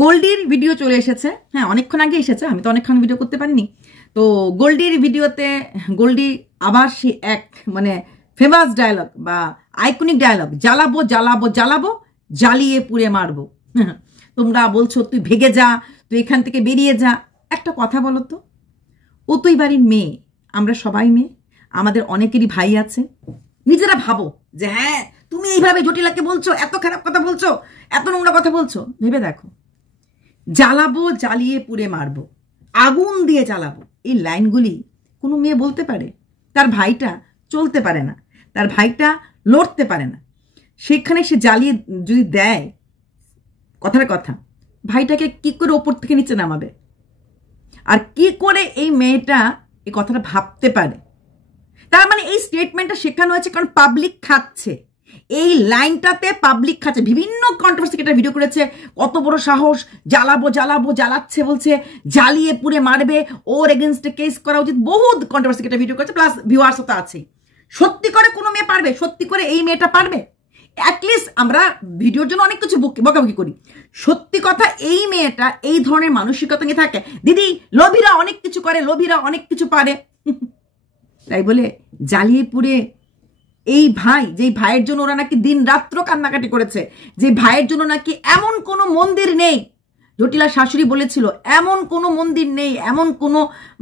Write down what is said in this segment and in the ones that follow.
গোল্ডির video চলে এসেছে। হ্যাঁ, অনেকক্ষণ আগে এসেছে, আমি তো অনেকক্ষণ ভিডিও করতে পারিনি। তো গোল্ডির ভিডিওতে গোল্ডি আবার সে এক মানে ফেমাস ডায়লগ বা আইকনিক ডায়লগ, জ্বালাবো জ্বালাবো জ্বালাবো, জ্বালিয়ে পুড়ে মারবো। তোমরা বলছো তুই ভেগে যা, তুই এখান থেকে বেরিয়ে যা। একটা কথা বলো তো, ও তুই বাড়ির মেয়ে, আমরা সবাই মেয়ে, আমাদের অনেকেরই ভাই আছে। নিজেরা ভাবো যে হ্যাঁ তুমি এইভাবে জটিলাকে বলছো, এত খারাপ কথা বলছো, এত নোংরা কথা বলছো। ভেবে দেখো, জ্বালাবো জ্বালিয়ে পুড়ে মারবো, আগুন দিয়ে জ্বালাবো, এই লাইনগুলি কোনো মেয়ে বলতে পারে? তার ভাইটা চলতে পারে না, তার ভাইটা লড়তে পারে না, সেখানে সে জ্বালিয়ে যদি দেয়, কথার কথা, ভাইটাকে কি করে ওপর থেকে নিচে নামাবে? আর কি করে এই মেয়েটা এই কথাটা ভাবতে পারে? তার মানে এই স্টেটমেন্টটা শেখানো হয়েছে কারণ পাবলিক খাচ্ছে। এই লাইনটাতে পাবলিক খাচ্ছে। বিভিন্ন কন্ট্রোভার্সি এটা ভিডিও করেছে, কত বড় সাহস, জ্বালাবো জ্বালাবো জ্বালাচ্ছে বলছে, জ্বালিয়ে পুড়ে মারবে, ওর এগেনস্টে কেস করা উচিত, বহুত কন্ট্রোভার্সি এটা ভিডিও করেছে, প্লাস ভিউয়ার্সও তো আছে। সত্যি করে কোনো মেয়ে পারবে? সত্যি করে এই মেয়েটা পারবে? অ্যাটলিস্ট আমরা ভিডিওর জন্য অনেক কিছু বকাবকি করি, সত্যি কথা এই মেয়েটা এই ধরনের মানসিকতা নিয়ে থাকে। দিদি লোভীরা অনেক কিছু করে, লোভীরা অনেক কিছু পারে, তাই বলে জ্বালিয়ে পুড়ে এই ভাই, যেই ভাইয়ের জন্য ওরা নাকি দিন রাত্র কান্নাকাটি করেছে, যে ভাইয়ের জন্য নাকি এমন কোনো মন্দির নেই, জটিলা শাশুড়ি বলেছিল এমন কোনো মন্দির নেই, এমন কোনো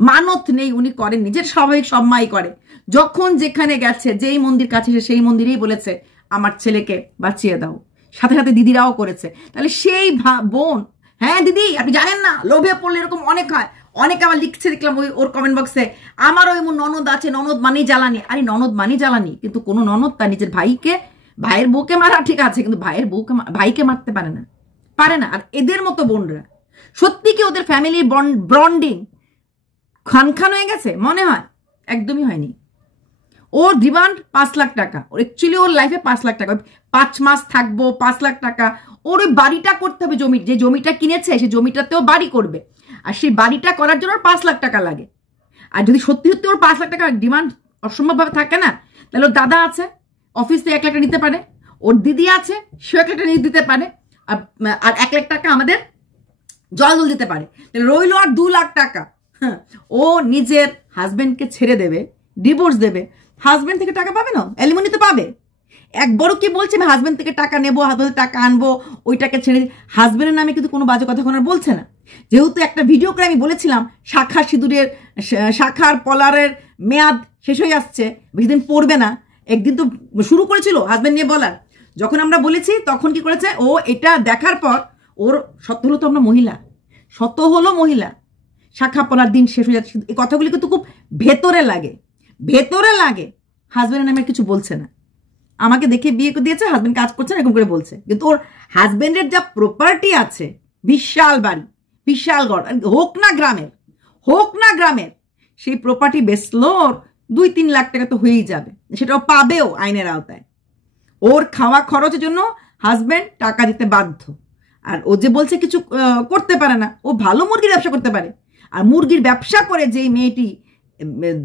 মানত নেই উনি করেন, নিজের স্বাভাবিক সব মাই করে। যখন যেখানে গেছে, যেই মন্দির কাছে সে সেই মন্দিরেই বলেছে আমার ছেলেকে বাঁচিয়ে দাও, সাথে সাথে দিদিরাও করেছে। তাহলে সেই বোন, হ্যাঁ দিদি আপনি জানেন না, লোভে পড়লে এরকম অনেক হয়। অনেকে আবার লিখছে, দেখলাম ওর কমেন্ট বক্সে, আমারও এমন ননদ আছে, ননদ মানি জ্বালানি। আরে ননদ মানি জ্বালানি, কিন্তু কোনো ননদ তার নিজের ভাইয়ের বউকে মারা ঠিক আছে, কিন্তু ভাইকে মারতে পারে না, পারে না। আর এদের মতো বোনরা সত্যি কি ওদের ফ্যামিলি বন্ডিং খান হয়ে গেছে? মনে হয় একদমই হয়নি। ওর ডিমান্ড 5 লাখ টাকা, ওর অ্যাকচুয়ালি ওর লাইফে 5 লাখ টাকা, 5 মাস থাকবো, 5 লাখ টাকা। ওর ওই বাড়িটা করতে হবে, যে জমিটা কিনেছে সেই জমিটাতেও বাড়ি করবে, আর সেই বাড়িটা করার জন্য 5 লাখ টাকা লাগে। আর যদি সত্যি সত্যি ওর 5 লাখ টাকা ডিমান্ড অসম্ভবভাবে থাকে না, তাহলে ওর দাদা আছে, অফিস থেকে 1 লাখ টাকা নিতে পারে, ওর দিদি আছে, সে 1 লাখ টাকা নিয়ে দিতে পারে, আর 1 লাখ টাকা আমাদের জল দিতে পারে। তাহলে রইল আর 2 লাখ টাকা। হ্যাঁ, ও নিজের হাজবেন্ডকে ছেড়ে দেবে, ডিভোর্স দেবে, হাজবেন্ড থেকে টাকা পাবে না, অ্যালিমনি তো পাবে। একবারও কি বলছে আমি হাজবেন্ড থেকে টাকা নেবো, হাজবেন্ডের টাকা আনবো, ওইটাকে ছেড়ে দিই? হাজবেন্ডের নামে কিন্তু কোনো বাজে কথা কোনো বলছে না। যেহেতু একটা ভিডিও করে আমি বলেছিলাম শাখার পলারের মেয়াদ শেষ হয়ে আসছে, বেশি দিন পড়বে না, একদিন তো শুরু করেছিল হাজবেন্ড নিয়ে বলার। যখন আমরা বলেছি তখন কি করেছে ও, এটা দেখার পর ওর সত্য হলো তো আমরা মহিলা, শত হলো মহিলা, শাখা পলার দিন শেষ হয়ে যাচ্ছে। এই কথাগুলি কিন্তু খুব ভেতরে লাগে, ভেতরে লাগে। হাজবেন্ডের নামে কিছু বলছে না, আমাকে দেখে বিয়ে দিয়েছে, হাজবেন্ড কাজ করছে না এরকম করে বলছে, কিন্তু ওর হাজবেন্ডের যা প্রপার্টি আছে, বিশাল বাড়ি, বিশাল ঘর, হোক না গ্রামের, সেই প্রপার্টি বেচলো ওর 2-3 লাখ টাকা তো হয়েই যাবে, সেটাও পাবেও আইনের আওতায়। ওর খাওয়া খরচের জন্য হাজবেন্ড টাকা দিতে বাধ্য। আর ও যে বলছে কিছু করতে পারে না, ও ভালো মুরগির ব্যবসা করতে পারে। আর মুরগির ব্যবসা করে যেই মেয়েটি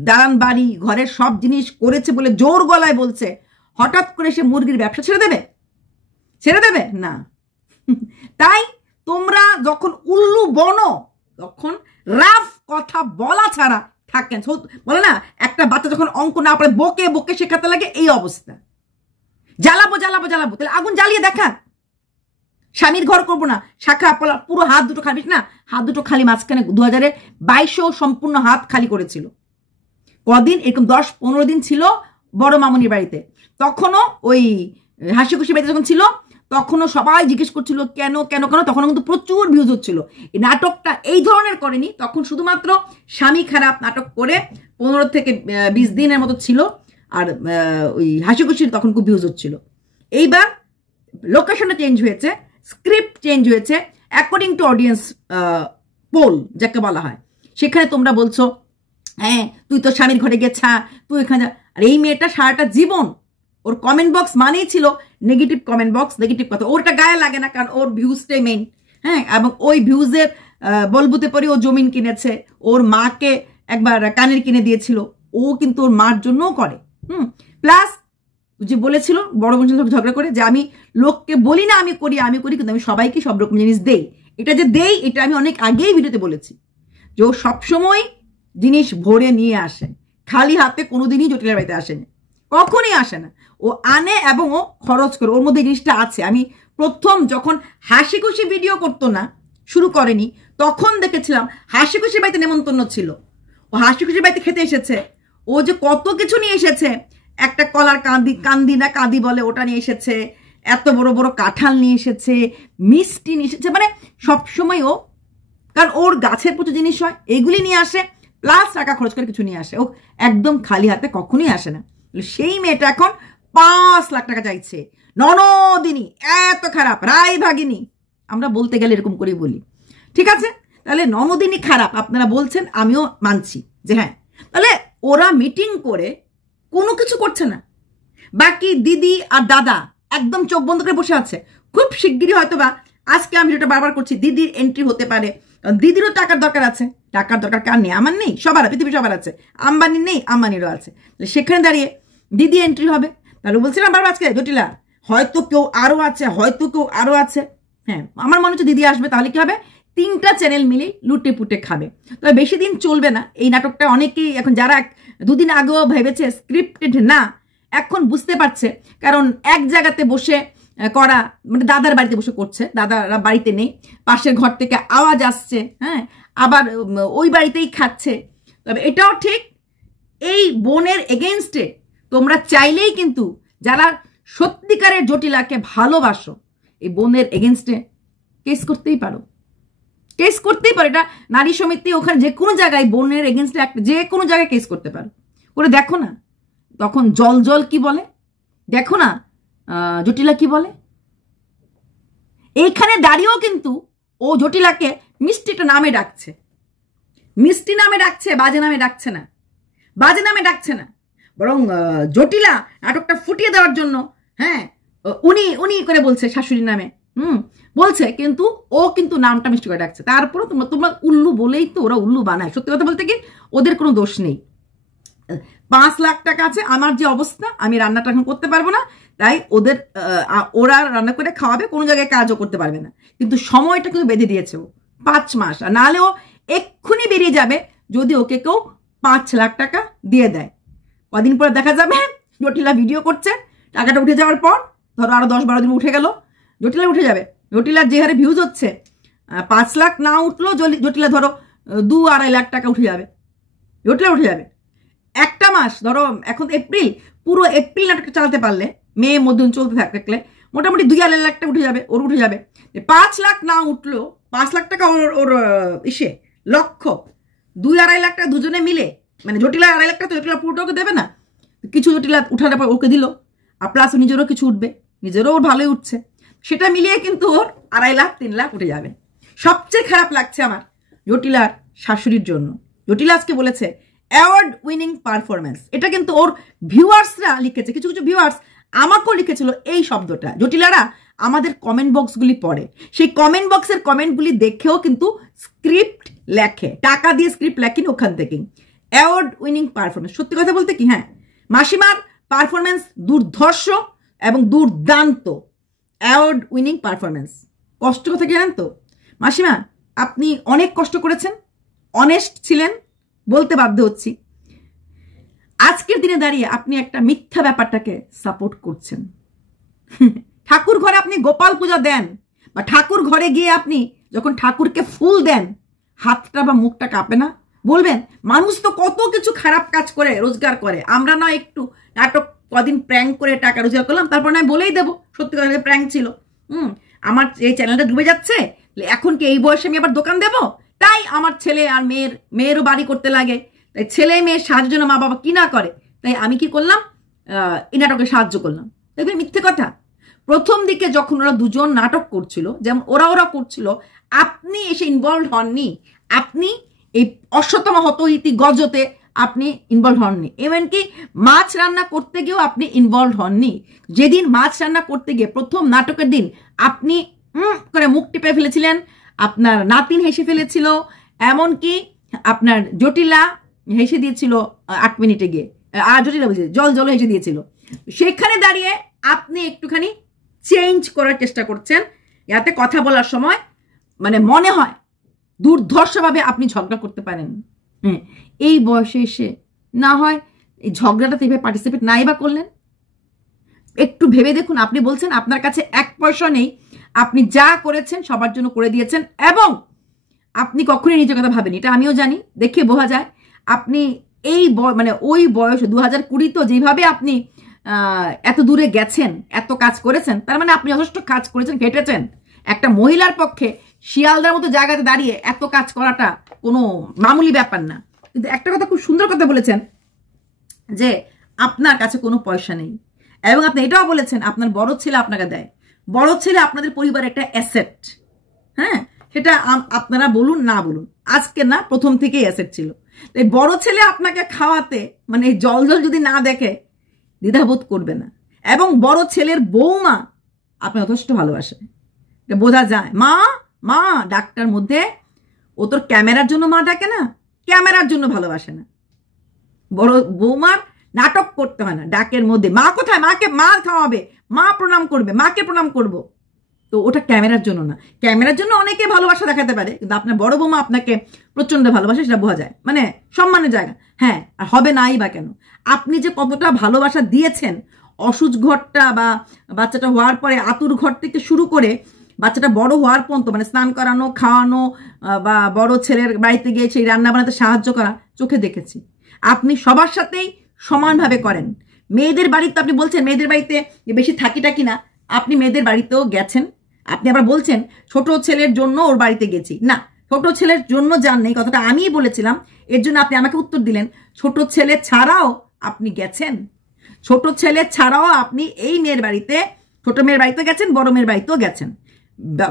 দালান বাড়ি ঘরের সব জিনিস করেছে বলে জোর গলায় বলছে, হঠাৎ করে সে মুরগির ব্যবসা ছেড়ে দেবে না। তাই তোমরা যখন উল্লু বনো, তখন রাফ কথা বলা ছাড়া থাকেন। বলে না, একটা বাচ্চা যখন অঙ্ক না পারে বকে বকে শেখাতে লাগে, এই অবস্থা। জ্বালাবো জ্বালাবো জ্বালাবো, তাহলে আগুন জ্বালিয়ে দেখা। স্বামীর ঘর করবো না, শাখা পলা পুরো হাত দুটো খালি না, হাত দুটো খালি মাঝখানে 2022 সম্পূর্ণ হাত খালি করেছিল। কদিন এরকম 10-15 দিন ছিল বড় মামনির বাড়িতে, তখনও ওই হাসি খুশি বাড়িতে যখন ছিল, তখনও সবাই জিজ্ঞেস করছিল কেন কেন কেন, তখনও কিন্তু প্রচুর ভিউজ হচ্ছিল। এই নাটকটা এই ধরনের করেনি, তখন শুধুমাত্র স্বামী খারাপ নাটক করে 15 থেকে 20 দিনের মতো ছিল, আর ওই হাসি খুশির তখন খুব ভিউজ হচ্ছিল। এইবার লোকেশনটা চেঞ্জ হয়েছে, স্ক্রিপ্ট চেঞ্জ হয়েছে, অ্যাকর্ডিং টু অডিয়েন্স পোল যাকে বলা হয়। সেখানে তোমরা বলছো হ্যাঁ তুই তো স্বামীর ঘরে গেছা, তুই এখানে। আর এই মেয়েটা সারাটা জীবন ওর কমেন্ট বক্স মানেই ছিল নেগেটিভ কমেন্ট বক্স, নেগেটিভ কথা। ওরটা গায়ে লাগে না, কারণ ওর ভিউজটাই মেইন। হ্যাঁ, এবং ওই ভিউজের বলবুতে পরে ও জমিন কিনেছে, ওর মাকে একবার কানের কিনে দিয়েছিল, ও কিন্তু ওর মার জন্যও করে। প্লাস যে বলেছিল বড় বোনের সঙ্গে ঝগড়া করে যে আমি লোককে বলি না আমি করি, কিন্তু আমি সবাইকে সব রকম জিনিস দেই, এটা যে দেই এটা আমি অনেক আগেই ভিডিওতে বলেছি যে ও সবসময় জিনিস ভরে নিয়ে আসে, খালি হাতে কোনোদিনই জটিলার বাড়িতে আসেনি, কখনই আসে না। ও আনে এবং ও খরচ করে, ওর মধ্যে জিনিসটা আছে। আমি প্রথম যখন হাসি খুশি ভিডিও করতো না, শুরু করেনি, তখন দেখেছিলাম হাসি খুশি বাড়িতে নেমন্তন্ন ছিল, ও হাসি খুশি বাড়িতে খেতে এসেছে, ও যে কত কিছু নিয়ে এসেছে, একটা কলার কাঁদি বলে ওটা নিয়ে এসেছে, এত বড় বড় কাঁঠাল নিয়ে এসেছে, মিষ্টি নিয়ে এসেছে, মানে সবসময় ও, কারণ ওর গাছের প্রচুর জিনিস হয়, এইগুলি নিয়ে আসে, প্লাস টাকা খরচ করে কিছু নিয়ে আসে, ও একদম খালি হাতে কখনোই আসে না। সেই মেয়েটা এখন 5 লাখ টাকা চাইছে। ননদিনী এত খারাপ, রায় ভাগিনী আমরা বলতে গেলে এরকম করেই বলি, ঠিক আছে? তাহলে ননদিনী খারাপ আপনারা বলছেন, আমিও মানছি যে হ্যাঁ। তাহলে ওরা মিটিং করে কোনো কিছু করছে না, বাকি দিদি আর দাদা একদম চোখ বন্ধ করে বসে আছে। খুব শিগগিরই হয়তো বা, আজকে আমি যেটা বারবার করছি, দিদির এন্ট্রি হতে পারে, দিদিরও টাকার দরকার আছে। টাকার দরকার কার নেই? আমার নেই, সবার, পৃথিবী সবার আছে। আম্বানির নেই, আম্বানিরও আছে। সেখানে দাঁড়িয়ে দিদি এন্ট্রি হবে। তাহলে বলছিলাম বারবার আজকে জটিলা হয়তো কেউ আরো আছে, হয়তো কেউ আরো আছে। হ্যাঁ, আমার মনে হচ্ছে দিদি আসবে, তাহলে কি হবে, 3টা চ্যানেল মিলে লুটে পুটে খাবে। তবে বেশি দিন চলবে না এই নাটকটা। অনেকেই এখন, যারা 2 দিন আগেও ভেবেছে স্ক্রিপ্টেড না, এখন বুঝতে পারছে, কারণ এক জায়গাতে বসে করা, মানে দাদার বাড়িতে বসে করছে, দাদারা বাড়িতে নেই, পাশের ঘর থেকে আওয়াজ আসছে, হ্যাঁ, আবার ওই বাড়িতেই খাচ্ছে। তবে এটাও ঠিক, এই বোনের এগেইনস্টে তোমরা চাইলেই কিন্তু, যারা সত্যিকারের জটিলাকে ভালোবাসো, এই বোনের এগেইনস্টে কেস করতেই পারো, কেস করতেই পারো। এটা নারী সমিতি, ওখানে যে কোনো জায়গায় বোনের এগেইনস্টে যে কোনো জায়গায় কেস করতে পারো। করে দেখো না তখন জল কি বলে, দেখো না জটিলা কি বলে। এইখানে দাঁড়িয়েও কিন্তু ও জটিলাকে মিষ্টিটা নামে ডাকছে, মিষ্টি নামে ডাকছে, বাজে নামে ডাকছে না, বাজে নামে ডাকছে না, বরং জটিলা নাটকটা ফুটিয়ে দেওয়ার জন্য, হ্যাঁ, উনি করে বলছে শাশুড়ির নামে, বলছে, কিন্তু ও কিন্তু নামটা মিষ্টি করে ডাকছে। তারপরে তোমরা উল্লু বলেই তো ওরা উল্লু বানায়। সত্যি কথা বলতে কি, ওদের কোনো দোষ নেই। 5 লাখ টাকা আছে, আমার যে অবস্থা, আমি রান্নাটা এখন করতে পারবো না, তাই ওরা রান্না করে খাওয়াবে, কোনো জায়গায় কাজও করতে পারবে না। কিন্তু সময়টা কিন্তু বেঁধে দিয়েছে ও 5 মাস, আর নাহলে ও এক্ষুনি বেরিয়ে যাবে যদি ওকে কেউ 5 লাখ টাকা দিয়ে দেয়। কদিন পরে দেখা যাবে জটিলা ভিডিও করছে, টাকাটা উঠে যাওয়ার পর, ধরো আরো 10-12 দিন উঠে গেল, জটিলা উঠে যাবে। জটিলার যে হারে ভিউজ হচ্ছে, 5 লাখ না উঠলো, জটিলা ধরো 2-2.5 লাখ টাকা উঠে যাবে, জটিলা উঠে যাবে। একটা মাস, ধরো এখন এপ্রিল, পুরো এপ্রিল নাটকটা চালাতে পারলে, মে মধ্যে চলতে থাকলে মোটামুটি 2-2.5 লাখ টাকা উঠে যাবে, ওর উঠে যাবে। 5 লাখ না উঠলো, 5 লাখ টাকা ওর লক্ষ্য, 2-2.5 লাখ টাকা দুজনে মিলে, মানে জটিলা 2.5 লাখ টাকা তো জটিলা পুরোটাকে দেবে না, কিছু জটিলা উঠার পর ওকে দিল, আর প্লাস নিজেরও কিছু উঠবে, নিজেরও ওর ভালোই উঠছে, সেটা মিলিয়ে কিন্তু ওর 2.5 লাখ 3 লাখ উঠে যাবে। সবচেয়ে খারাপ লাগছে আমার জটিলার শাশুড়ির জন্য। জটিলা আজকে বলেছে অ্যাওয়ার্ড উইনিং পারফরমেন্স, এটা কিন্তু ওর ভিউয়ার্সরা লিখেছে, কিছু কিছু ভিউয়ার্স আমাকেও লিখেছিল এই শব্দটা। জটিলারা আমাদের কমেন্ট বক্সগুলি পড়ে, সেই কমেন্ট বক্সের কমেন্টগুলি দেখেও কিন্তু স্ক্রিপ্ট লেখে, টাকা দিয়ে স্ক্রিপ্ট লেখেন ওখান থেকেই। অ্যাওয়ার্ড উইনিং পারফরমেন্স, সত্যি কথা বলতে কি, হ্যাঁ, মাসিমার পারফরমেন্স দুর্ধর্ষ এবং দুর্দান্ত, অ্যাওয়ার্ড উইনিং পারফরমেন্স। কষ্ট কথা কি জানেন তো মাসিমা, আপনি অনেক কষ্ট করেছেন, অনেস্ট ছিলেন, বলতে বাধ্য হচ্ছি। আজকের দিনে দাঁড়িয়ে আপনি একটা মিথ্যা ব্যাপারটাকে সাপোর্ট করছেন। ঠাকুর ঘরে আপনি গোপাল পূজা দেন, বা ঠাকুর ঘরে গিয়ে আপনি যখন ঠাকুরকে ফুল দেন, হাতটা বা মুখটা কাঁপে না? বলবেন মানুষ তো কত কিছু খারাপ কাজ করে রোজগার করে, আমরা না একটু নাটক কদিন প্র্যাঙ্ক করে টাকা রোজগার করলাম, তারপর না বলেই দেবো সত্যি কথা প্র্যাঙ্ক ছিল, আমার এই চ্যানেলটা ডুবে যাচ্ছে, এখন কি এই বয়সে আমি আবার দোকান দেবো? তাই আমার ছেলে আর মেয়েরও বাড়ি করতে লাগে, তাই ছেলে মেয়ের সাহায্যের জন্য মা বাবা কি না করে, তাই আমি কি করলাম, এই নাটকে সাহায্য করলাম। দেখবেন মিথ্যে কথা। প্রথম দিকে যখন ওরা দুজন নাটক করছিল, যেমন ওরা করছিল, আপনি এসে ইনভলভ হননি, আপনি এই অশ্বতম হতইতি গজতে আপনি ইনভলভ হননি, এমনকি মাছ রান্না করতে গিয়েও আপনি ইনভলভ হননি। যেদিন মাছ রান্না করতে গিয়ে প্রথম নাটকের দিন আপনি করে মুখ টিপে ফেলেছিলেন, আপনার নাতিন হেসে ফেলেছিল, এমনকি আপনার জটিলা হেসে দিয়েছিল 8 মিনিটে গিয়ে, আর জটিলা বলছে জল হেসে দিয়েছিল। সেখানে দাঁড়িয়ে আপনি একটুখানি চেঞ্জ করার চেষ্টা করছেন, যাতে কথা বলার সময় মানে মনে হয় দুর্ধর্ষভাবে আপনি ঝগড়া করতে পারেন। এই বয়সে এসে না হয় এই ঝগড়াটাতে এভাবে পার্টিসিপেট নাই বা করলেন। একটু ভেবে দেখুন, আপনি বলছেন আপনার কাছে 1 পয়সা নেই, আপনি যা করেছেন সবার জন্য করে দিয়েছেন এবং আপনি কখনোই নিজের কথা ভাবেন, এটা আমিও জানি, দেখে বোঝা যায়। আপনি এই মানে ওই বয়সে 2020 তো যেভাবে আপনি এত দূরে গেছেন, এত কাজ করেছেন, তার মানে আপনি যথেষ্ট কাজ করেছেন, খেটেছেন। একটা মহিলার পক্ষে শিয়ালদার মতো জায়গাতে দাঁড়িয়ে এত কাজ করাটা কোনো মামুলি ব্যাপার না। কিন্তু একটা কথা খুব সুন্দর কথা বলেছেন যে আপনার কাছে কোনো পয়সা নেই, এবং আপনি এটাও বলেছেন আপনার বড় ছেলে আপনাকে দেয়। বড় ছেলে আপনাদের পরিবারের একটা অ্যাসেট। হ্যাঁ, সেটা আপনারা বলুন না বলুন, আজকে না, প্রথম থেকেই অ্যাসেট ছিল। এই বড় ছেলে আপনাকে খাওয়াতে মানে জল জল যদি না দেখে দ্বিধাবোধ করবে না, এবং বড় ছেলের বৌমা আপনি যথেষ্ট ভালোবাসে, এটা বোঝা যায়। মা মা ডাক্তার মধ্যে ও তোর ক্যামেরার জন্য মা ডাকে না, ক্যামেরার জন্য ভালোবাসে না। বড় বৌমার নাটক করতে হয় না ডাকের মধ্যে। মা কোথায়, মাকে মা খাওয়াবে, মা প্রণাম করবে, মাকে প্রণাম করব, তো ওটা ক্যামেরার জন্য না। ক্যামেরার জন্য অনেকে ভালোবাসা দেখাতে পারে, কিন্তু আপনার বড় বৌমা আপনাকে প্রচন্ড ভালোবাসে, সেটা বোঝা যায়, মানে সম্মানের জায়গা। হ্যাঁ, আর হবে নাই বা কেন? আপনি যে কতটা ভালোবাসা দিয়েছেন, অসুচ ঘরটা বা বাচ্চাটা হওয়ার পরে আতুর ঘর থেকে শুরু করে বাচ্চাটা বড় হওয়ার পর্যন্ত, মানে স্নান করানো, খাওয়ানো, বা বড় ছেলের বাড়িতে গিয়ে সেই রান্না বানাতে সাহায্য করা, চোখে দেখেছি। আপনি সবার সাথেই সমানভাবে করেন। মেয়েদের বাড়িতে আপনি বলছেন মেয়েদের বাড়িতে বেশি থাকিটা কিনা, আপনি মেয়েদের বাড়িতেও গেছেন। আপনি আবার বলছেন ছোট ছেলের জন্য ওর বাড়িতে গেছি, না, ছোট ছেলের জন্য যান নেই, কথাটা আমিই বলেছিলাম, এর জন্য আপনি আমাকে উত্তর দিলেন ছোট ছেলে ছাড়াও আপনি গেছেন। ছোট ছেলে ছাড়াও আপনি এই মেয়ের বাড়িতে, ছোট মেয়ের বাড়িতে গেছেন, বড় মেয়ের বাড়িতেও গেছেন।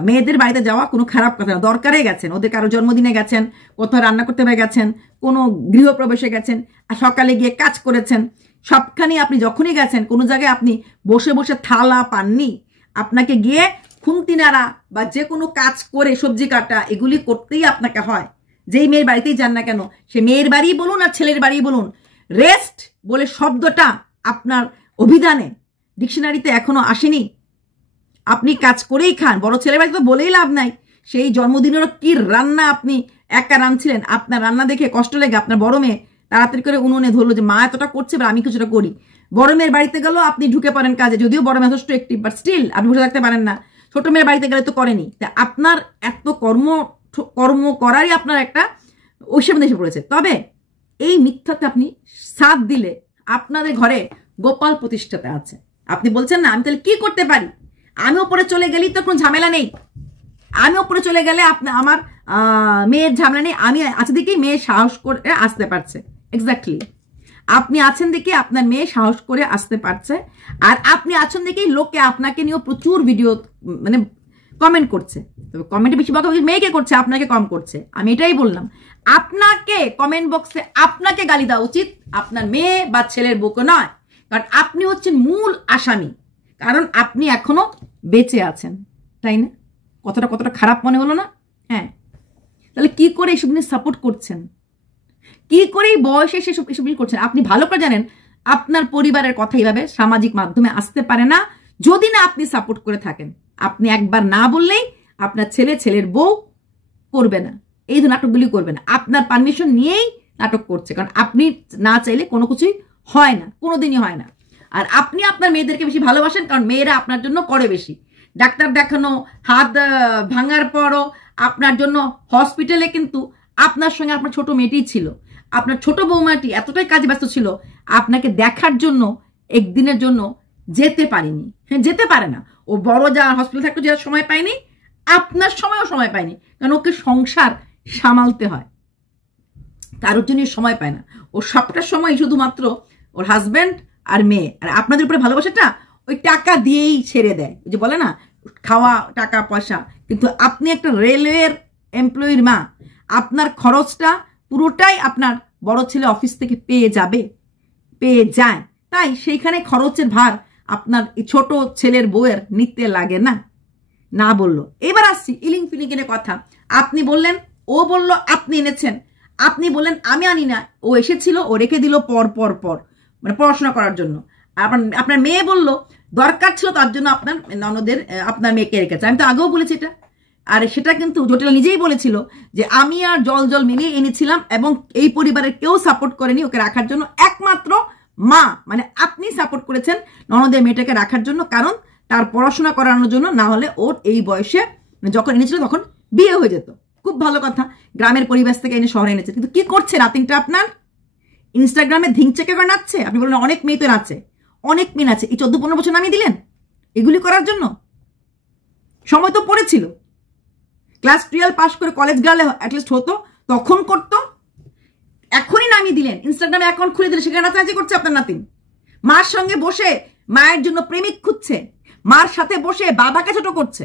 মেয়েদের বাড়িতে যাওয়া কোনো খারাপ কথা না, দরকারে গেছেন, ওদের কারো জন্মদিনে গেছেন, কোথাও রান্না করতে পেরে গেছেন, কোনো গৃহপ্রবেশে গেছেন, আর সকালে গিয়ে কাজ করেছেন। সবখানে আপনি যখনই গেছেন, কোনো জায়গায় আপনি বসে বসে থালা পাননি, আপনাকে গিয়ে খুন্তি নাড়া বা যে কোনো কাজ করে সবজি কাটা এগুলি করতেই আপনাকে হয়। যেই মেয়ের বাড়িতেই যান না কেন, সে মেয়ের বাড়ি বলুন আর ছেলের বাড়ি বলুন, রেস্ট বলে শব্দটা আপনার অভিধানে, ডিকশনারিতে এখনো আসেনি। আপনি কাজ করেই খান। বড় ছেলের বাড়ি তো বলেই লাভ নাই, সেই জন্মদিনেরও কি রান্না আপনি একা রাঁধছিলেন, আপনার রান্না দেখে কষ্ট লেগে আপনার বড় মেয়ে তাড়াতাড়ি করে উনুনে ধরলো যে মা এতটা করছে, বা আমি কিছুটা করি। বড় মেয়ের বাড়িতে গেলেও আপনি ঢুকে পড়েন কাজে, যদিও বড় মেয়ে যথেষ্ট একটিভ, বাট স্টিল আপনি বসে থাকতে পারেন না। ছোট মেয়ের বাড়িতে গেলে তো করেনি। তা আপনার এত কর্ম করারই আপনার একটা ঐশ্বর্য এসে পড়েছে। তবে এই মিথ্যাতে আপনি সাথ দিলে আপনাদের ঘরে গোপাল প্রতিষ্ঠাতে আছে। আপনি বলছেন না আমি তাহলে কি করতে পারি, আমি ওপরে চলে গেলেই তো কোনো ঝামেলা নেই, আমি ওপরে চলে গেলে আমার মেয়ের ঝামেলা নেই, আমি আছে দেখেই মেয়ে সাহস করে আসতে পারছে। এক্স্যাক্টলি, আপনি আছেন দেখে আপনার মেয়ে সাহস করে আসতে পারছে, আর আপনি আছেন দেখেই লোকে আপনাকে নিয়েও প্রচুর ভিডিও মানে কমেন্ট করছে। তবে কমেন্টে বেশিরভাগ মেয়েকে করছে, আপনাকে কম করছে। আমি এটাই বললাম, আপনাকে কমেন্ট বক্সে আপনাকে গালি দেওয়া উচিত, আপনার মেয়ে বা ছেলের বউকে নয়। কারণ আপনি হচ্ছেন মূল আসামি, কারণ আপনি এখনো বেঁচে আছেন, তাই না? কতটা খারাপ মনে হলো না? হ্যাঁ, তাহলে কি করে এসব নিয়ে সাপোর্ট করছেন, কি করে এই বয়সে এসব নিয়ে করছেন? আপনি ভালো করে জানেন আপনার পরিবারের কথা এইভাবে সামাজিক মাধ্যমে আসতে পারে না, যদি না আপনি সাপোর্ট করে থাকেন। আপনি একবার না বললেই আপনার ছেলের বউ করবে না, এই নাটকগুলি করবে না, আপনার পারমিশন নিয়েই নাটক করছে। কারণ আপনি না চাইলে কোনো কিছুই হয় না, কোনোদিনই হয় না। আর আপনি আপনার মেয়েদেরকে বেশি ভালোবাসেন, কারণ মেয়েরা আপনার জন্য করে বেশি। ডাক্তার দেখানো, হাত ভাঙার পরও আপনার জন্য হসপিটালে কিন্তু আপনার সঙ্গে আপনার ছোট মেয়েটিই ছিল। আপনার ছোট বৌমাটি এতটাই কাজে ব্যস্ত ছিল, আপনাকে দেখার জন্য একদিনের জন্য যেতে পারেনি। হ্যাঁ, যেতে পারে না, ও বড় যা হসপিটাল থাকতে যাওয়ার সময় পায়নি, আপনার সময়ও সময় পায়নি, কারণ ওকে সংসার সামালতে হয়, কারোর জন্য সময় পায় না। ও সবটার সময় শুধুমাত্র ওর হাজব্যান্ড আর মেয়ে, আর আপনাদের উপরে ভালোবাসাটা ওই টাকা দিয়েই ছেড়ে দেয়, যে বলে না খাওয়া, টাকা পয়সা। কিন্তু আপনি একটা রেলওয়ের এমপ্লয়ির মা, আপনার খরচটা পুরোটাই আপনার বড় ছেলে অফিস থেকে পেয়ে যায়, তাই সেইখানে খরচের ভার আপনার ছোট ছেলের বউয়ের নিতে লাগে না বললো। এবার আসছি ইলিং ফিলিং এর কথা। আপনি বললেন, ও বলল আপনি এনেছেন, আপনি বললেন আমি আনি না, ও এসেছিল, ও রেখে দিল পর মানে পড়াশোনা করার জন্য। আপনার মেয়ে বলল দরকার ছিল, তার জন্য আপনার ননদের আপনার মেয়েকে রেখেছে। আমি তো আগেও বলেছি এটা, আর সেটা কিন্তু জটিলা নিজেই বলেছিল যে আমি আর জল জল মিলিয়ে এনেছিলাম এবং এই পরিবারের কেউ সাপোর্ট করেনি ওকে রাখার জন্য, একমাত্র মা মানে আপনি সাপোর্ট করেছেন ননদের মেয়েটাকে রাখার জন্য, কারণ তার পড়াশোনা করানোর জন্য, না হলে ওর এই বয়সে যখন এনেছিল তখন বিয়ে হয়ে যেত। খুব ভালো কথা, গ্রামের পরিবেশ থেকে এনে শহরে এনেছে, কিন্তু কি করছে নাতিনটা আপনার? ইনস্টাগ্রামে ধিংচেকে করে নাচছে। আপনি বলেন অনেক মেয়ে তো নাচে, অনেক মেয়ে নাচে, এই 14-15 বছর নামিয়ে দিলেন এগুলি করার জন্য? সময় তো পড়েছিল, ক্লাস 12 পাস করে কলেজ গেলে অ্যাটলিস্ট হতো, তখন করতো। এখনই নামিয়ে দিলেন, ইনস্টাগ্রামে অ্যাকাউন্ট খুলে দিলে সেখানে নাচানাচি করছে আপনার নাতিন। মার সঙ্গে বসে মায়ের জন্য প্রেমিক খুঁজছে, মার সাথে বসে বাবাকে ছোট করছে।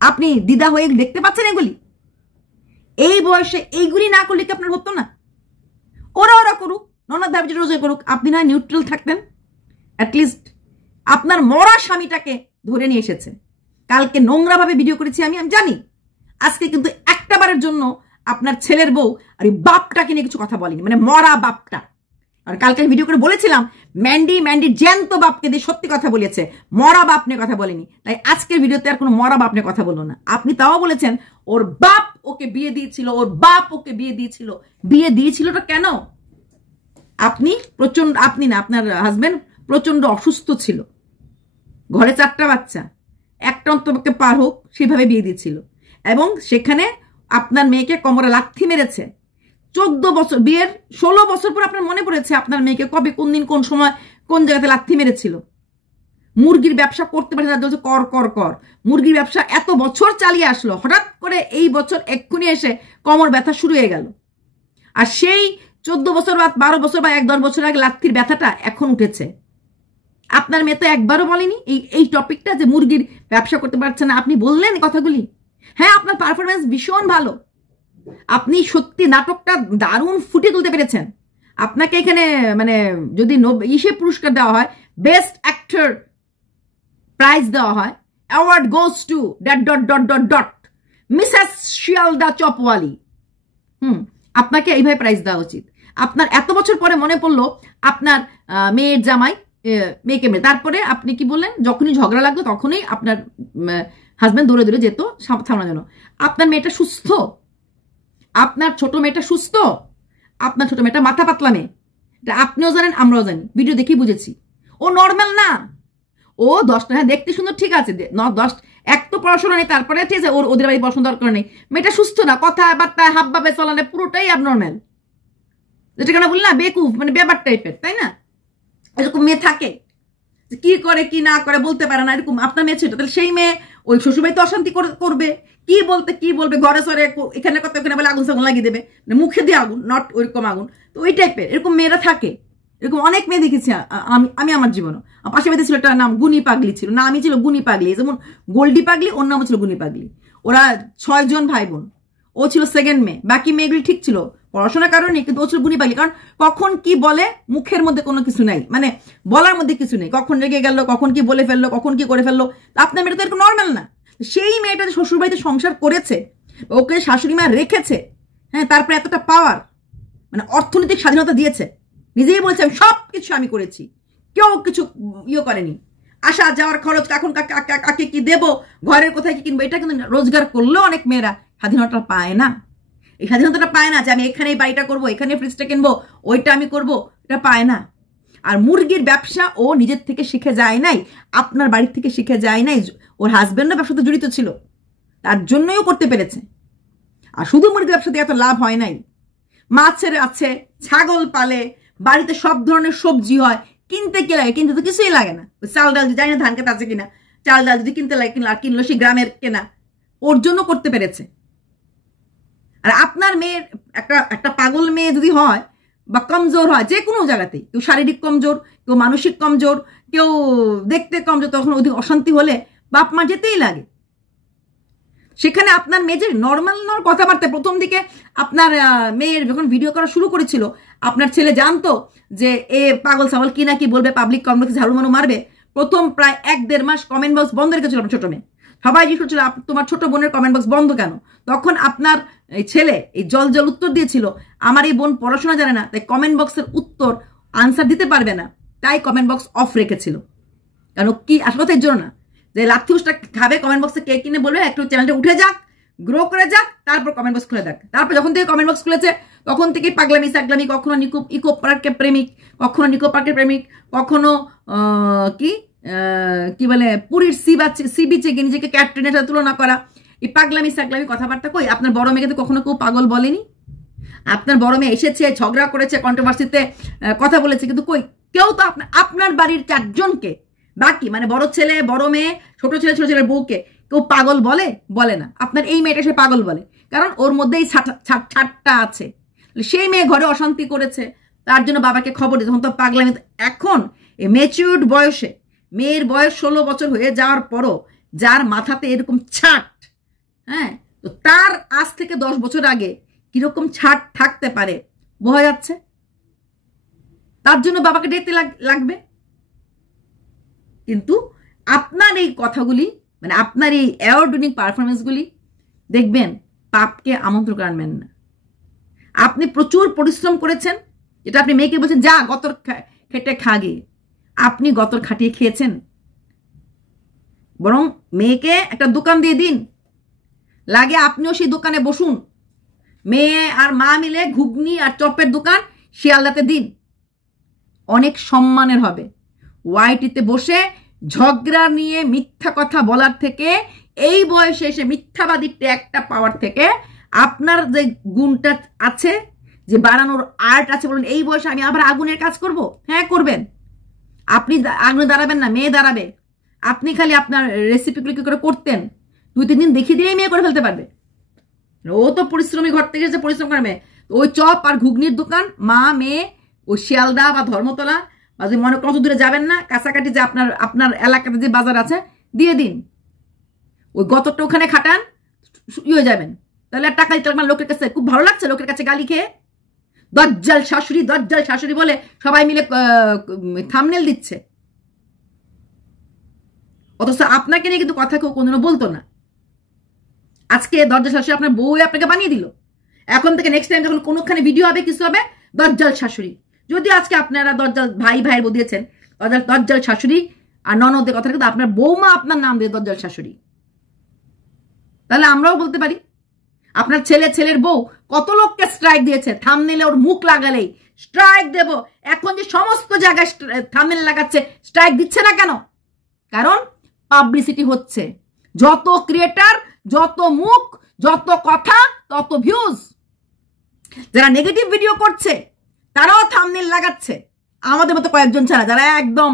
আপনি দিদা হয়ে দেখতে পাচ্ছেন এগুলি? এই বয়সে এইগুলি না করলে কি আপনার হতো না? ওরা করুক, ননদ ভাবি রোজ করুক, আপনি না নিউট্রাল থাকতেন। অ্যাটলিস্ট আপনার মরা স্বামীটাকে ধরে নিয়ে এসেছে। কালকে নোংরাভাবে ভিডিও করেছি আমি জানি, আজকে কিন্তু একটা বারের জন্য আপনার ছেলের বউ আর এই বাপটাকে নিয়ে কিছু কথা বলেনি, মানে মরা বাপটা। আর কালকে ভিডিও করে বলেছিলাম ম্যান্ডি জ্যান্ত বাপকে দিয়ে সত্যি কথা বলেছে, মরা বাপ নিয়ে কথা বলেনি। তাই আজকের ভিডিওতে আর কোনো মরা বাপ নিয়ে কথা বললো না। আপনি তাও বলেছেন ওর বাপ ওকে বিয়ে দিয়েছিল, ওর বাপ ওকে বিয়ে দিয়েছিল। বিয়ে দিয়েছিলটা কেন? আপনি না, আপনার হাজবেন্ড প্রচন্ড অসুস্থ ছিল, ঘরে 4টা বাচ্চা, একটা অন্তপক্ষে পার হোক সেভাবে বিয়ে দিয়েছিল, এবং সেখানে আপনার মেয়েকে কোমরে লাথি মেরেছে। 14 বছর বিয়ের 16 বছর পর আপনার মনে পড়েছে আপনার মেয়েকে কবে, কোন দিন, কোন সময়, কোন জায়গাতে লাথি মেরেছিল। মুরগির ব্যবসা করতে পারে না, কর কর কর। মুরগির ব্যবসা এত বছর চালিয়ে আসলো, হঠাৎ করে এই বছর এক্ষুনি এসে কোমর ব্যথা শুরু হয়ে গেল। আর সেই 14 বছর বা 12 বছর বা 1-10 বছর আগে লাথির ব্যথাটা এখন উঠেছে। আপনার মেয়ে তো একবারও বলেনি এই টপিকটা যে মুরগির ব্যবসা করতে পারছে না। আপনি বললেন কথাগুলি। হ্যাঁ, আপনার পারফরমেন্স ভীষণ ভালো, আপনি সত্যি নাটকটা দারুণ ফুটিয়ে তুলতে পেরেছেন। আপনাকে এখানে মানে যদি পুরস্কার দেওয়া হয়, বেস্ট অ্যাক্টর প্রাইজ দেওয়া হয়, award goes to Mrs Sealdah চপওয়ালি। আপনাকে এইভাবে প্রাইজ দেওয়া উচিত। আপনার এত বছর পরে মনে পড়লো আপনার মেয়ের জামাই মেয়েকে মেয়ে। তারপরে আপনি কি বললেন, যখনই ঝগড়া লাগতো তখনই আপনার হাজব্যান্ড দৌড়ে দৌড়ে যেত থামানোর জন্য। আপনার মেয়েটা সুস্থ, আপনার ছোট মেয়েটা সুস্থ, আপনার ছোট মেয়েটা মাথা পাতলা মেয়ে, এটা আপনিও জানেন আমরাও জানি, ভিডিও দেখেই বুঝেছি। ও নর্মাল না, ও 10টা, হ্যাঁ দেখতে সুন্দর ঠিক আছে, 10 এক তো পড়াশোনা নেই, তারপরে ঠিক আছে ওদের বাড়ি পড়াশোনা দরকার নেই। মেয়েটা সুস্থ না, কথাবার্তায় হাবভাবে চলানে পুরোটাই অ্যাবনর্মাল, যেটা কেন বলি না বেকুফ, মানে ব্যাপার টাইপের, তাই না? এরকম মেয়ে থাকে, কি করে কি না করে বলতে পারে না, এরকম আপনার মেয়ে ছিল। তাহলে সেই মেয়ে ওই শ্বশুরবাড়িতে অশান্তি করবে, কি বলবে, ঘরে সরে এখানে কথা ওখানে বলে আগুন সাগুন লাগিয়ে দেবে, মুখে দিয়ে আগুন, নট ওইরকম আগুন। তো ওই টাইপের এরকম মেয়েরা থাকে, এরকম অনেক মেয়ে দেখেছি আমি আমার জীবনও। পাশে বাড়িতে ছিল একটা নাম গুনি পাগলি ছিল, না আমি ছিল গুনি পাগলি, যেমন গোল্ডি পাগলি, ওর নাম ছিল গুনি পাগলি। ওরা 6 জন ভাই বোন, ও ছিল সেকেন্ড মেয়ে, বাকি মেয়েগুলি ঠিক ছিল পড়াশোনার কারণে, কিন্তু ও ছিল গুনি পাগলি। কারণ কখন কি বলে মুখের মধ্যে কোনো কিছু নাই, মানে বলার মধ্যে কিছু নেই, কখন রেগে গেল, কখন কি বলে ফেললো, কখন কি করে ফেললো। আপনার মেয়েটা তো এরকম নর্মাল না। সেই মেয়েটা যে শ্বশুরবাড়িতে সংসার করেছে, ওকে শাশুড়ি মা রেখেছে, হ্যাঁ, তারপরে এতটা পাওয়ার, মানে অর্থনৈতিক স্বাধীনতা দিয়েছে, নিজেই বলছে আমি সব কিছু আমি করেছি, কেউ কিছু করেনি। আসা যাওয়ার খরচ, এখন কাকে কি দেবো, ঘরের কোথায় কি কিনবো, এটা কিন্তু রোজগার করলেও অনেক মেয়েরা স্বাধীনতা পায় না। এই স্বাধীনতাটা পায় না যে আমি এখানে বাড়িটা করবো, এখানে ফ্রিজটা কিনবো, ওইটা আমি করবো, এটা পায় না। আর মুরগির ব্যবসা ও নিজের থেকে শিখে যায় নাই, আপনার বাড়ির থেকে শিখে যায় নাই, ওর হাজব্যান্ডও ব্যবসাতে জড়িত ছিল, তার জন্যই করতে পেরেছে। আর শুধু মুরগির ব্যবসাতে এত লাভ হয় নাই, মাছের আছে, ছাগল পালে, বাড়িতে সব ধরনের সবজি হয়, কিনতে কি লাগে? কিনতে তো কিছুই লাগে না। চাল ডাল জানি না ধান খেতে আছে কিনা, চাল ডাল যদি কিনতে লাগে কিনলো সে গ্রামের কেনা, ওর জন্য করতে পেরেছে। আর আপনার মেয়ের একটা পাগল মেয়ে যদি হয় বা কমজোর হয় যে কোনো জায়গাতেই, কেউ শারীরিক কমজোর, কেউ মানসিক কমজোর, কেউ দেখতে কমজোর, তখন অধিক অশান্তি হলে বাপ মা যেতেই লাগে। সেখানে আপনার মেয়ে যে নর্মাল কথাবার্তা, প্রথম দিকে আপনার মেয়ের যখন ভিডিও করা শুরু করেছিল, আপনার ছেলে জানতো যে এ পাগল ছাগল কি না কি বলবে, পাবলিক কমেন্ট ঝাড়ু মারু মারবে। প্রথম প্রায় 1-1.5 মাস কমেন্ট বক্স বন্ধ রেখেছিল আপনার ছোট মেয়ে। সবাই জিজ্ঞেস করছিল তোমার ছোট বোনের কমেন্ট বক্স বন্ধ কেন? তখন আপনার এই ছেলে এই জল উত্তর দিয়েছিল, আমার এই বোন পড়াশোনা জানে না, তাই কমেন্ট বক্সের উত্তর আনসার দিতে পারবে না, তাই কমেন্ট বক্স অফ রেখেছিল। কেন কি আসলে এর জন্য না, যে লাথি উসটা খাবে কমেন্ট বক্সে কে কিনে বলবে একটু চ্যানেলটা উঠে যাক, গ্রো করে যাক, তারপর কমেন্ট বক্স খুলে দেখ। তারপর যখন থেকে কমেন্ট বক্স খুলেছে তখন থেকে পাগলামি সাগলামি, কখনো ইকো পার্কের প্রেমিক, কখনো নিকো পার্কের প্রেমিক, কখনো কি বলে পুরীর সি বিচে গিয়ে নিজেকে ক্যাপ্টেনের সাথে তুলনা করা, এই পাগলামি সাগলামি কথাবার্তা কই? আপনার বড় মেয়েকে তো কখনো কেউ পাগল বলেনি। আপনার বড় মেয়ে এসেছে, ঝগড়া করেছে, কন্ট্রোভার্সিতে কথা বলেছে, কিন্তু কই কেউ তো আপনার বাড়ির 4 জনকে, বাকি মানে বড় ছেলে, বড় মেয়ে, ছোট ছেলের বউকে কেউ পাগল বলে না। আপনার এই মেয়েটা সে পাগল বলে, কারণ ওর মধ্যেই ছাটটা আছে। সেই মেয়ে ঘরে অশান্তি করেছে, তার জন্য বাবাকে খবর দিতে তখন তো পাগলামি। এখন এই ম্যাচিউরড বয়সে, মেয়ের বয়স 16 বছর হয়ে যাওয়ার পরও যার মাথাতে এরকম ছাট, হ্যাঁ, তো তার আজ থেকে 10 বছর আগে কিরকম ছাট থাকতে পারে বোঝা যাচ্ছে। তার জন্য বাবাকে দেখতে লাগবে। কিন্তু আপনার এই কথাগুলি, মানে আপনার এই অ্যাওয়ার্ডিং পারফরমেন্সগুলি দেখবেন পাপকে আমন্ত্রণ আনবেন না। আপনি প্রচুর পরিশ্রম করেছেন, যেটা আপনি মেয়েকে বলছেন যা গতর খেটে খা গিয়ে, আপনি গতর খাটিয়ে খেয়েছেন। বরং মেয়েকে একটা দোকান দিয়ে দিন, লাগে আপনিও সেই দোকানে বসুন, মেয়ে আর মা মিলে ঘুগনি আর চপের দোকান শিয়ালদাতে দিন, অনেক সম্মানের হবে। ওয়াইটিতে বসে ঝগড়া নিয়ে মিথ্যা কথা বলার থেকে, এই বয়সে এসে মিথ্যাবাদী ট্যাগটা পাওয়ার থেকে, আপনার যে গুণটা আছে, যে বাড়ানোর আর্ট আছে, বলুন এই বয়সে আমি আবার আগুনের কাজ করব। হ্যাঁ করবেন, আপনি আগুনে দাঁড়াবেন না, মেয়ে দাঁড়াবে। আপনি খালি আপনার রেসিপিগুলো কি করে করতেন 2-3 দিন দেখিয়ে দিলেই মেয়ে করে ফেলতে পারবে। ও তো পরিশ্রমী ঘর থেকে এসে পরিশ্রম করে মেয়ে, ওই চপ আর ঘুগনির দোকান মা মেয়ে ওই শিয়ালদা বা ধর্মতলা বা যদি মনে কত দূরে যাবেন না, কাছাকাছি যে আপনার এলাকাতে যে বাজার আছে দিয়ে দিন, ওই গতরটা ওখানে খাটান, হয়ে যাবেন। তাহলে আর টাকা দিতে লোকের কাছে খুব ভালো লাগছে, লোকের কাছে গালি খেয়ে দজ্জাল শাশুড়ি বলে সবাই মিলে থাম্বনেল দিচ্ছে, অথচ আপনাকে নিয়ে কিন্তু কথা কেউ কোনদিনও বলতো না। আজকে দজ্জাল শাশুড়ি আপনার বউ আপনাকে বানিয়ে দিল। এখন থেকে নেক্সট টাইম যখন কোনোখানে ভিডিও হবে, কিছু হবে, দজ্জাল শাশুড়ি। যদি আজকে আপনারা দজ্জাল ভাইয়ের বউ দিয়েছেন, দজ্জাল শাশুড়ি আর ননদের কথা, কিন্তু আপনার বৌমা আপনার নাম দিয়ে দজ্জাল শাশুড়ি, তাহলে আমরাও বলতে পারি। আপনার ছেলের বউ কত লোককে স্ট্রাইক দিয়েছে, থাম্বনেলে ওর মুখ লাগালেই স্ট্রাইক দেব। এখন যে সমস্ত জায়গায় থাম্বনেল লাগাচ্ছে, স্ট্রাইক দিচ্ছে না কেন? কারণ পাবলিসিটি হচ্ছে। যত ক্রিয়েটার, যত মুখ, যত কথা, তত ভিউজ। যারা নেগেটিভ ভিডিও করছে তারাও থাম্বনেল লাগাচ্ছে, আমাদের মতো কয়েকজন ছাড়া, যারা একদম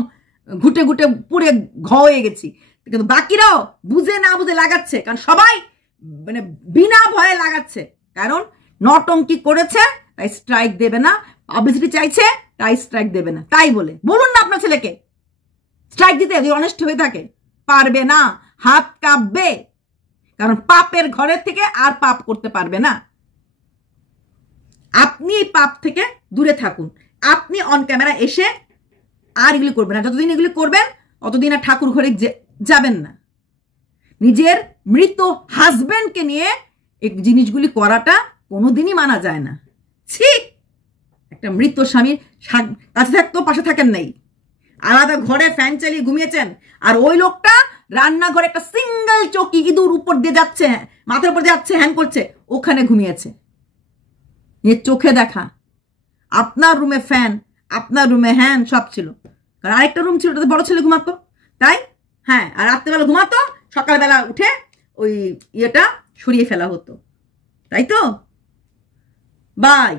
ঘুটে পুড়ে হয়ে গেছি। কিন্তু বাকিরাও বুঝে না বুঝে লাগাচ্ছে, কারণ সবাই মানে বিনা ভয়ে লাগাচ্ছে, কারণ নটঙ্কি করেছে তাই স্ট্রাইক দেবে না, পাবলিসিটি চাইছে তাই স্ট্রাইক দেবে না। তাই বলে বলুন না আপনার ছেলেকে স্ট্রাইক দিতে, যদি অনেস্ট হয়ে থাকে। পারবে না, হাত কাঁপবে, কারণ পাপের ঘরের থেকে আর পাপ করতে পারবে না। আপনি এই পাপ থেকে দূরে থাকুন। আপনি অন ক্যামেরা এসে আর এগুলি করবেন না। যতদিন এগুলি করবেন অতদিন আর ঠাকুর ঘরে যাবেন না। নিজের মৃত হাজবেন্ডকে নিয়ে এই জিনিসগুলি করাটা কোনোদিনই মানা যায় না। ঠিক একটা মৃত স্বামীর কাছে থাকতেও পাশে থাকেন নাই, আলাদা ঘরে ফ্যান চালিয়ে ঘুমিয়েছেন, আর ওই লোকটা রান্নাঘরে একটা সিঙ্গেল চৌকি ইঁদুর উপর দিয়ে যাচ্ছে, মাথার উপর যাচ্ছে, হ্যাং করছে, ওখানে ঘুমিয়েছে। চোখে দেখা। আপনার রুমে ফ্যান, আপনার রুমে হ্যান সব ছিল, কারণ আরেকটা রুম ছিল ওটাতে বড় ছেলে ঘুমাতো, তাই হ্যাঁ, আর রাত্রেবেলা ঘুমাতো, সকালবেলা উঠে ওই ইয়েটা সরিয়ে ফেলা হতো, তাই তো। বাই।